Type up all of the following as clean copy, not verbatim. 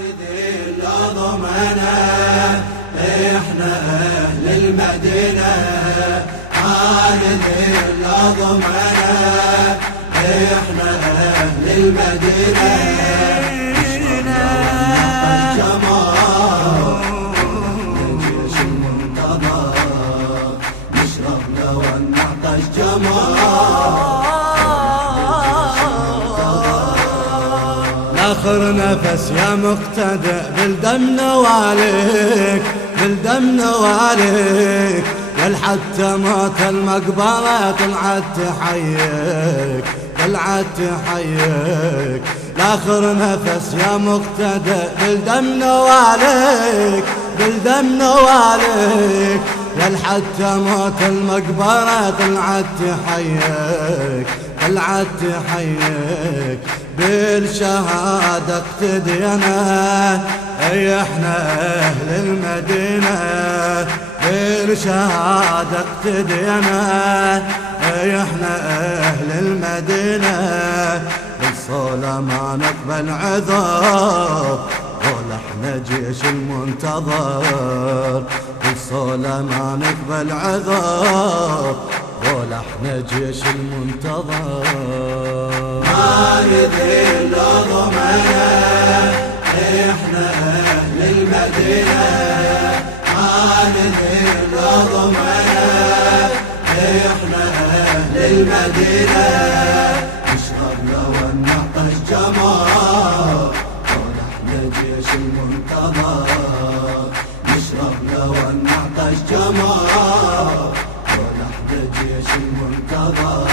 نذل ضمنا احنا اهل المدينة، نذل ضمنا احنا اهل المدينة. الجمال الجيش المنتظر نشرب لو نعطش جمال. آخر نفس يا مقتدى بالدم نواليك، بالدم نواليك، يا حتى موت المقبرة طلعت تحييك، طلعت تحييك. آخر نفس يا مقتدى بالدم نواليك، بالدم نواليك، يا حتى موت المقبرة طلعت تحييك، طلعت تحييك. بالشهادة اقتدينا اي احنا اهل المدينة، بالشهادة اقتدينا اي احنا اهل المدينة. بالصولة ما نقبل عذر قول احنا جيش المنتظر، بالصولة ما نقبل عذر قول احنا جيش المنتظر. نذل ضمنا احنا اهل المدينة، نذل ضمنا احنا اهل المدينة. نشرب لو نعطش جمال قول احنا جيش المنتظر، نشرب لو نعطش جمال قول احنا جيش المنتظر.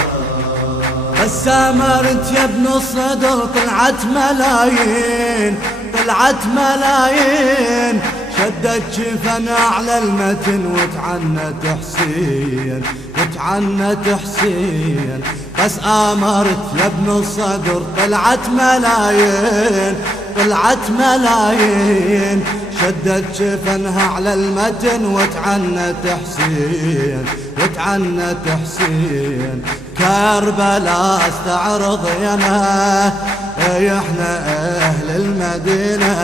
السامرت يا ابن الصدر طلعت ملايين، طلعت ملايين، شدت جفن على المتن وتعنت حسين، وتعنت حسين. بس آمرت يا ابن الصدر طلعت ملايين، طلعت ملايين، شدت جفنها على المتن وتعنت حسين، وتعنت حسين. كربلاء استعرض ينا احنا اهل المدينة،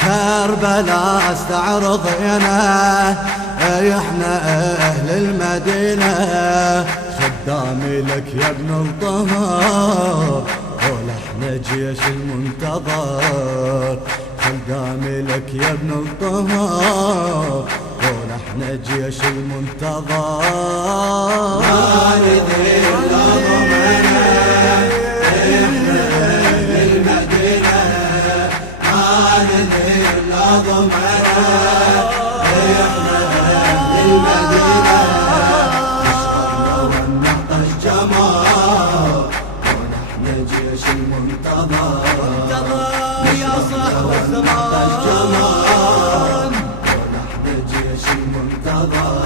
كربلاء استعرض ينا احنا اهل المدينة. خدامي لك يا ابن الطهر قول احنا جيش المنتظر، خدامي لك يا ابن الطهر قول احنا جيش المنتظر. نذل ضمنا احنا اهل المدينة، نذل ضمنا احنا اهل المدينة. نشرب لو نعطش جمال قول احنا جيش المنتظر، نشرب لو نعطش جمال قول احنا جيش المنتظر.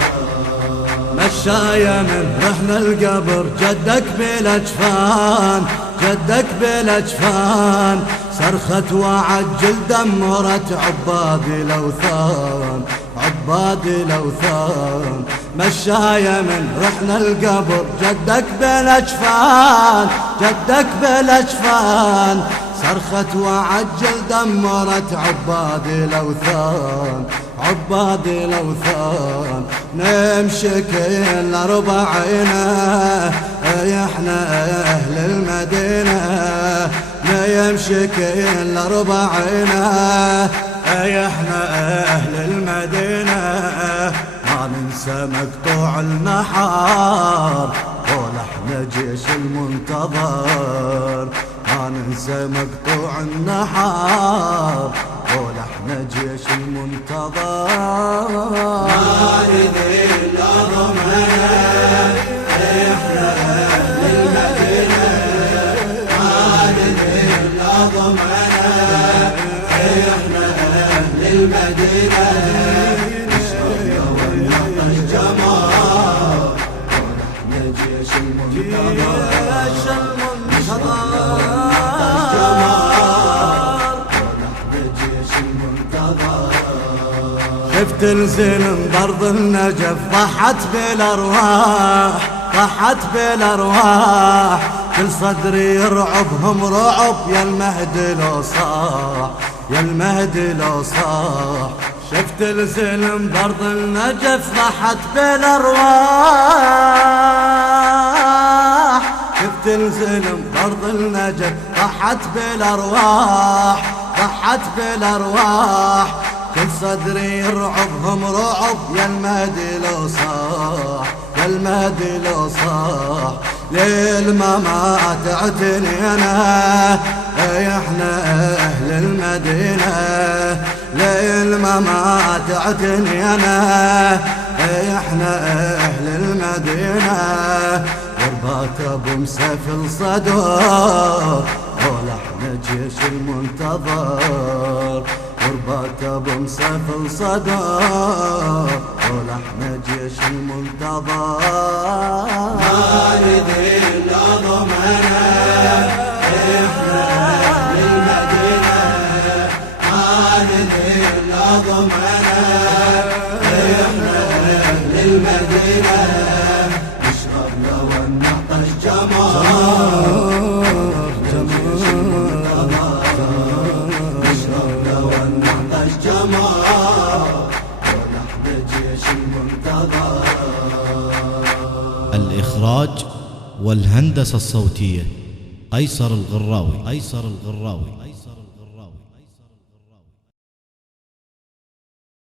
مشايا من رحنا القبر جدك بالاجفان، جدك بالاجفان، صرخت وعجل دمرت عبادي الاوثان، عبادي الاوثان. مشايا من رحنا القبر جدك بالاجفان، جدك بالاجفان، صرخت وعجل دمرت عبادي الاوثان، عبادي الاوثان. نمشي كل اربعينا احنا اهل المدينة، نمشي كل اربعينا احنا اهل المدينة. ما ننسى مقطوع النحار قول احنا جيش المنتظر، ما ننسى مقطوع النحار قول احنا جيش المنتظر. نذل ضمنا احنا اهل المدينة، نذل ضمنا احنا اهل المدينة. نشرب لو نعطش جمال قول احنا جيش المنتظر، نشرب لو نعطش جمال قول احنا جيش المنتظر. شفت الزين برض النجف ضحت بالارواح، ضحت بالارواح. كل صدري يرعبهم رعب يا المهدي لو صاح، يا المهدي لو صاح. شفت الزلم بارض النجف ضحت بالارواح. شفت الزلم بارض النجف ضحت بالارواح. ضحت بالارواح. كل صدري يرعبهم رعب يا المهدي لو صاح. يا المهدي لو صاح. ليل ما تعتنينا احنا اهل المدينة. ليل ما تعتنينا احنا اهل المدينة. وربات ابو مسافل صدر ولحن جيش المنتظر. وربات ابو مسافل صدر ولحن جيش المنتظر. ما نريد الا ضمنا احنا اهل المدينة. ما نريد الا ضمنا احنا اهل المدينة. نشرب لو نعطش جمار. نشرب لو نعطش جمار ونحن جيش المنتظر. الإخراج والهندسة الصوتية قيصر الغراوي.